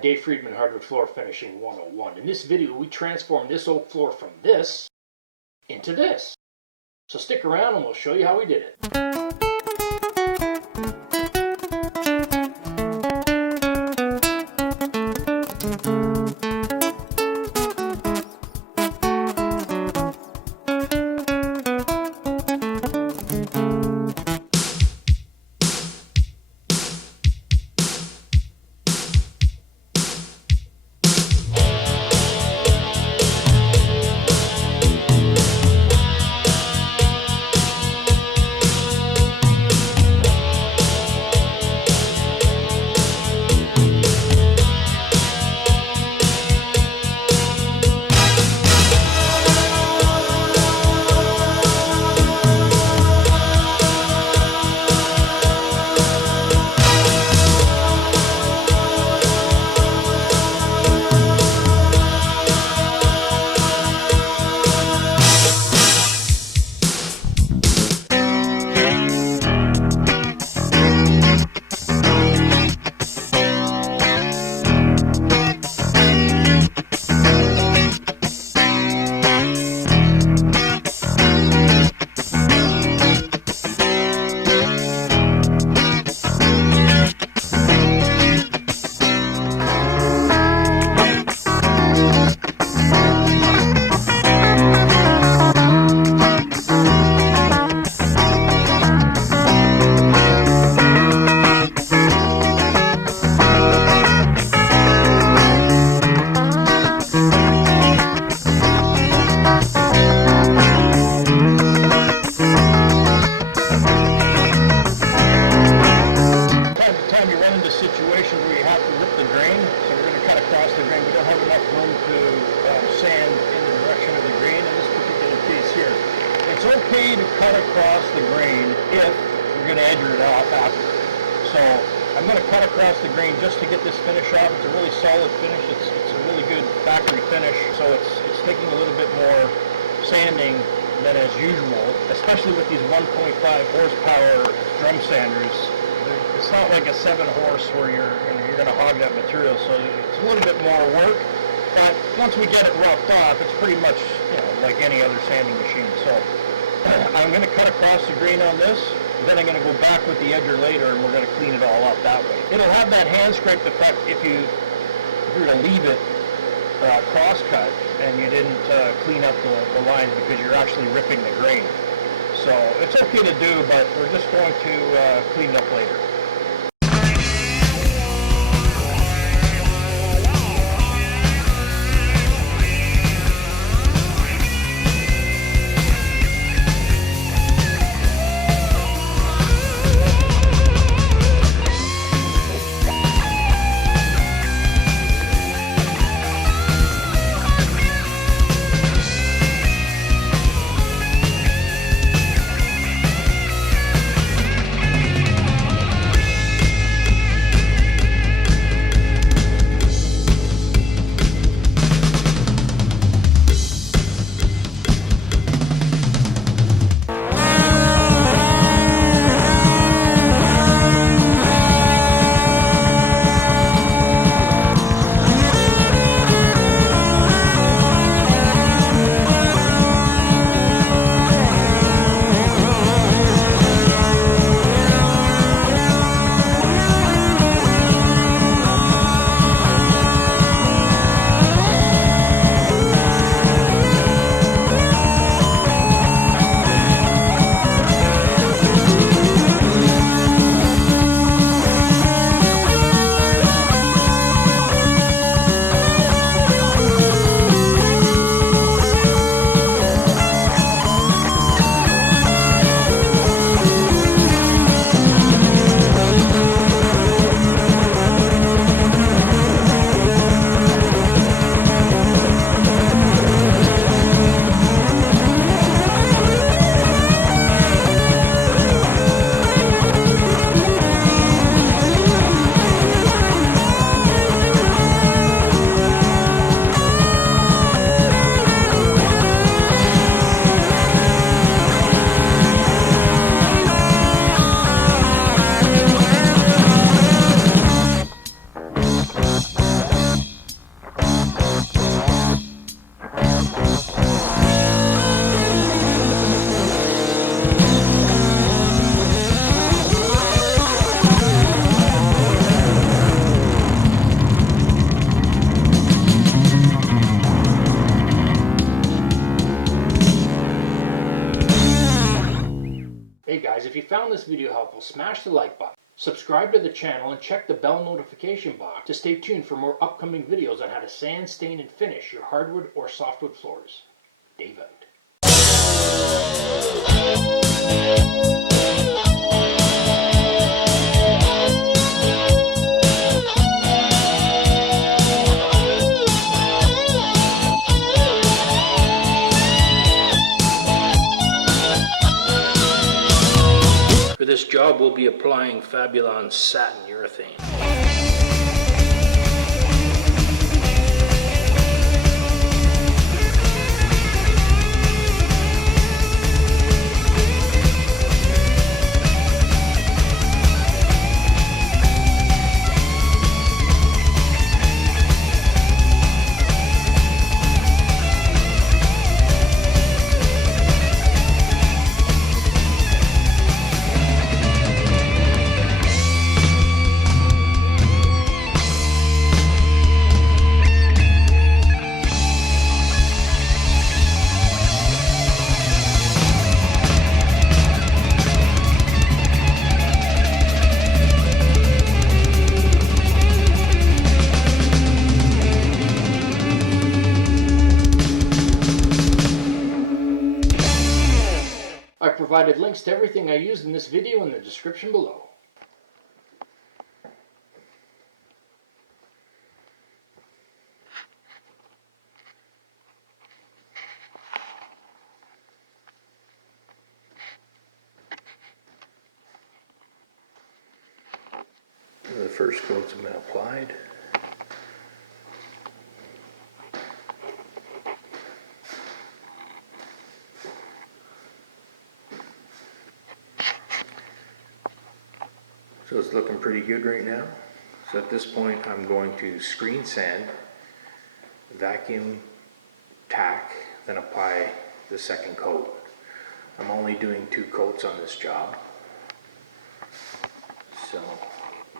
Dave Friedman, Hardwood Floor Finishing 101. In this video, we transformed this oak floor from this into this. So stick around and we'll show you how we did it. It's okay to cut across the grain if you're going to edge it off after. So I'm going to cut across the grain just to get this finish off. It's a really solid finish. It's a really good factory finish. So it's taking a little bit more sanding than as usual, especially with these 1.5 horsepower drum sanders. It's not like a 7 horse where you're going to hog that material. So it's a little bit more work. But once we get it roughed off, it's pretty much, like any other sanding machine. So I'm going to cut across the grain on this, then I'm going to go back with the edger later and we're going to clean it all up that way. It'll have that hand scrape effect if you were to leave it cross-cut and you didn't clean up the lines because you're actually ripping the grain. So it's okay to do, but we're just going to clean it up later. guys, if you found this video helpful, smash the like button, subscribe to the channel, and check the bell notification box to stay tuned for more upcoming videos on how to sand, stain, and finish your hardwood or softwood floors. Dave out. For this job, we'll be applying Fabulon Satin Urethane. I've provided links to everything I used in this video in the description below. The first coats have been applied. So it's looking pretty good right now. So at this point I'm going to screen sand, vacuum, tack, then apply the second coat. I'm only doing 2 coats on this job. So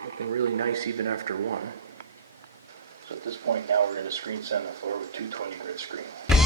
looking really nice even after one. So at this point now we're going to screen sand the floor with 220 grit screen.